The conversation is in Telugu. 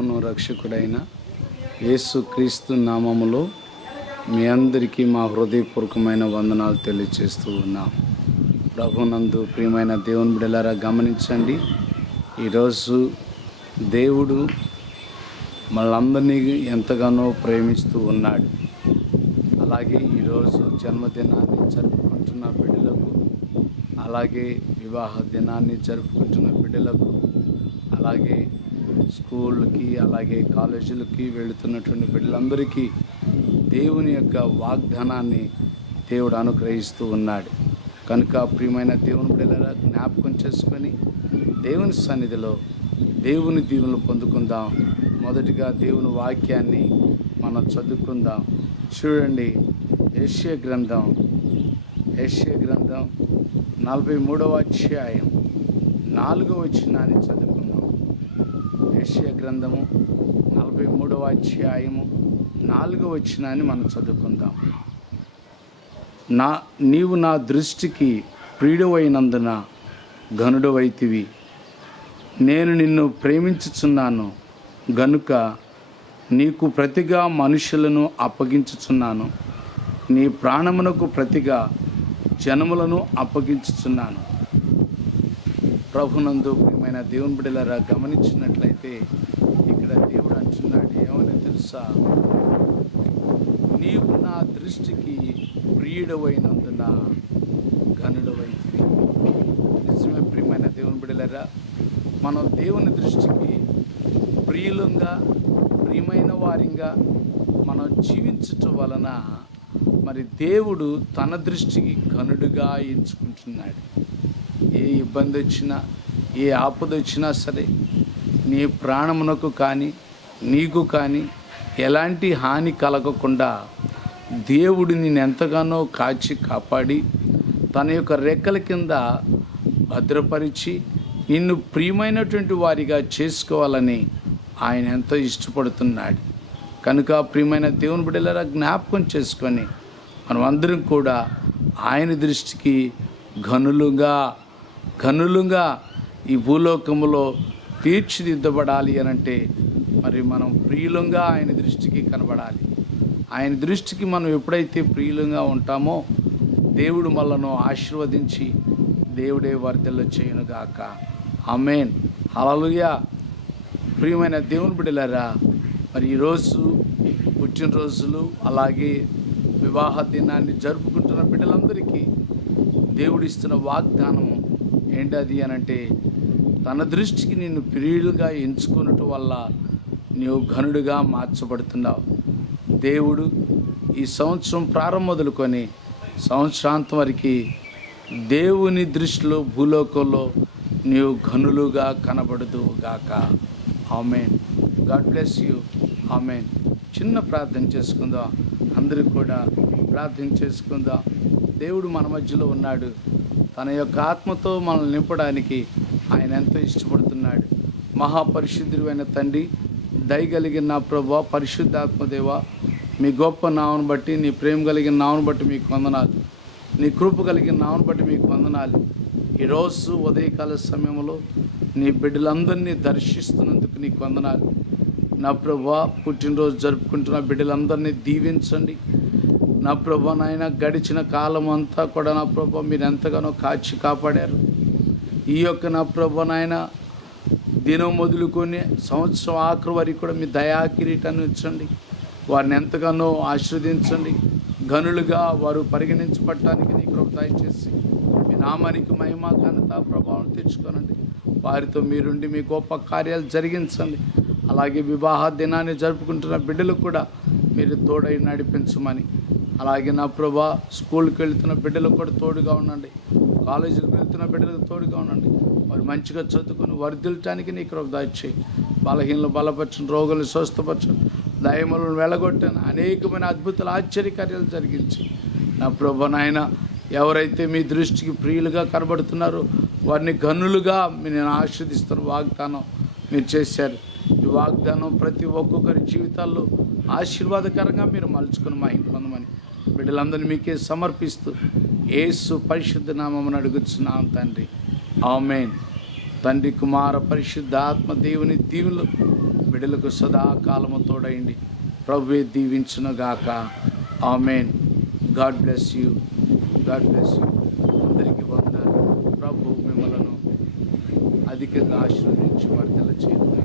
ప్రభును రక్షకుడైన యేసుక్రీస్తు నామములో మీ అందరికీ మా హృదయపూర్వకమైన వందనాలు తెలియజేస్తూ ఉన్నాం. ప్రభునందు ప్రియమైన దేవుని బిడలారా గమనించండి. ఈరోజు దేవుడు మనందరినీ ఎంతగానో ప్రేమిస్తూ ఉన్నాడు. అలాగే ఈరోజు జన్మదినాన్ని జరుపుకుంటున్న బిడ్డలకు అలాగే వివాహ దినాన్ని జరుపుకుంటున్న బిడ్డలకు అలాగే స్కూళ్ళకి అలాగే కాలేజీలకి వెళుతున్నటువంటి బిడ్డలందరికీ దేవుని యొక్క వాగ్దానాన్ని దేవుడు అనుగ్రహిస్తూ ఉన్నాడు. కనుక ప్రియమైన దేవుని బిడ్డలరా జ్ఞాపకం చేసుకొని దేవుని సన్నిధిలో దేవుని దీవులు పొందుకుందాం. మొదటిగా దేవుని వాక్యాన్ని మనం చదువుకుందాం. చూడండి యెషయా గ్రంథం యెషయా గ్రంథం నలభై మూడవ అధ్యాయం నాలుగవ వచ్చినాన్ని చదువుకుందాం. యెషయా గ్రంథము నలభై మూడవ అధ్యాయము నాలుగవ వచ్చినాన్ని మనం చదువుకుందాం. నా నీవు నా దృష్టికి ప్రియుడవైనందున ఘనుడవైతివి. నేను నిన్ను ప్రేమించుచున్నాను గనుక నీకు ప్రతిగా మనుషులను అప్పగించుచున్నాను. నీ ప్రాణమునకు ప్రతిగా జనములను అప్పగించుచున్నాను. ప్రభునందు ప్రియమైన దేవుని బిడ్డలారా గమనించినట్లయితే ఇక్కడ దేవుడు అంటున్నాడు ఏమని తెలుసా? నీవు నా దృష్టికి ప్రియుడవైనందున ఘనుడవైతివి. నిజమే ప్రియమైన దేవుని బిడ్డలారా మనం దేవుని దృష్టికి ప్రియులంగా ప్రియమైన వారిగా మనం జీవించటం వలన మరి దేవుడు తన దృష్టికి కనుడుగా ఎంచుకుంటున్నాడు. ఏ ఇబ్బంది వచ్చినా ఏ ఆపద వచ్చినా సరే నీ ప్రాణమునకు కానీ నీకు కానీ ఎలాంటి హాని కలగకుండా దేవుడు నేను ఎంతగానో కాచి కాపాడి తన యొక్క రెక్కల కింద భద్రపరిచి నిన్ను ప్రియమైనటువంటి వారిగా చేసుకోవాలని ఆయన ఎంతో ఇష్టపడుతున్నాడు. కనుక ప్రియమైన దేవుని బిడ్డలారా జ్ఞాపకం చేసుకొని మనం అందరం కూడా ఆయన దృష్టికి ఘనులుగా ఘనులుగా ఈ భూలోకంలో తీర్చిదిద్దబడాలి అని అంటే మరి మనం ప్రియులంగా ఆయన దృష్టికి కనబడాలి. ఆయన దృష్టికి మనం ఎప్పుడైతే ప్రియులంగా ఉంటామో దేవుడు మనలను ఆశీర్వదించి దేవుడే వర్ధల్లో చేయనుగాక. ఆమెన్. అలలుగా ప్రియమైన దేవుని బిడ్డలారా మరి ఈరోజు పుట్టినరోజులు అలాగే వివాహ దినాన్ని జరుపుకుంటున్న బిడ్డలందరికీ దేవుడిస్తున్న వాగ్దానము ఏంటది అని అంటే తన దృష్టికి నిన్ను ప్రియులుగా ఎంచుకున్నట్టు వల్ల నీవు ఘనుడిగా మార్చబడుతున్నావు. దేవుడు ఈ సంవత్సరం ప్రారంభం మొదలుకొని సంవత్సరాంతం వరకు దేవుని దృష్టిలో భూలోకంలో నీవు ఘనులుగా కనబడదు గాక. Amen. God bless you. Amen. చిన్న ప్రార్థన చేసుకుందాం. అందరికి కూడా ప్రార్థన చేసుకుందాం. దేవుడు మన మధ్యలో ఉన్నాడు. తన యొక్క ఆత్మతో మనల్ని నింపడానికి ఆయన ఎంతో ఇష్టపడుతున్నాడు. మహాపరిశుద్ధుడైన తండ్రి దయగలిగిన నా ప్రభు పరిశుద్ధాత్మదేవ మీ గొప్ప నామను బట్టి నీ ప్రేమ కలిగిన నామను బట్టి మీకు వందనాలు. నీ కృప కలిగిన నామను బట్టి మీకు వందనాలు. ఈరోజు ఉదయకాల సమయంలో నీ బిడ్డలందరినీ దర్శిస్తున్నందుకు నీకు వందనాలు. నా ప్రభా పుట్టినరోజు జరుపుకుంటున్న బిడ్డలందరినీ దీవించండి. నా ప్రభా నాయన గడిచిన కాలం అంతా కూడా నా ప్రభా మీరు ఎంతగానో కాచి కాపాడారు. ఈ యొక్క నా ప్రభా నాయన దినం మొదలుకొని సంవత్సరం ఆఖరి వరకు కూడా మీ దయా కిరీటాన్ని ఉంచండి వారిని ఎంతగానో ఆశీర్వదించండి. గనులుగా వారు పరిగణించబడటానికి నీ కృప దయచేసి మీ నామానికి మహిమ ఘనత ప్రభావం తెచ్చుకోనండి. వారితో మీరుండి మీ గొప్ప కార్యాలు జరిగించండి. అలాగే వివాహ దినాన్ని జరుపుకుంటున్న బిడ్డలకు కూడా మీరు తోడై నడిపించమని అలాగే నా ప్రభా స్కూల్కి వెళ్తున్న బిడ్డలకు కూడా తోడుగా ఉండండి. కాలేజీకి వెళ్తున్న బిడ్డలకు తోడుగా ఉండండి. వారు మంచిగా చదువుకొని వర్ధిల్లటానికి నీ కృప దాచేయి బలహీనలు బలపరచని రోగులు స్వస్థపరచని దయములను వెళ్ళగొట్టాను అనేకమైన అద్భుతాలు ఆశ్చర్యకార్యాలు జరిగించి. నా ప్రభు నాయన ఎవరైతే మీ దృష్టికి ప్రియులుగా కనబడుతున్నారో వారిని గనులుగా మీ- నేను ఆస్వాదిస్తున్న వాగ్దానం మీరు చేశారు. ఈ వాగ్దానం ప్రతి ఒక్కొక్కరి జీవితాల్లో ఆశీర్వాదకరంగా మీరు మలుచుకుని మా ఇంటి పొందమని బిడ్డలందరినీ మీకే సమర్పిస్తూ ఏసు పరిశుద్ధ నామమును అడుగుతున్నాం తండ్రి. ఆమెన్. తండ్రి కుమార పరిశుద్ధ ఆత్మ దేవుని దీవులు బిడ్డలకు సదాకాలము తోడయండి ప్రభువే దీవించునుగాక amen. God bless you. God bless you. అందరికీ వందనాలు. ప్రభు మిమ్మలను అధికంగా ఆశీర్వదించి వర్తల చేయండి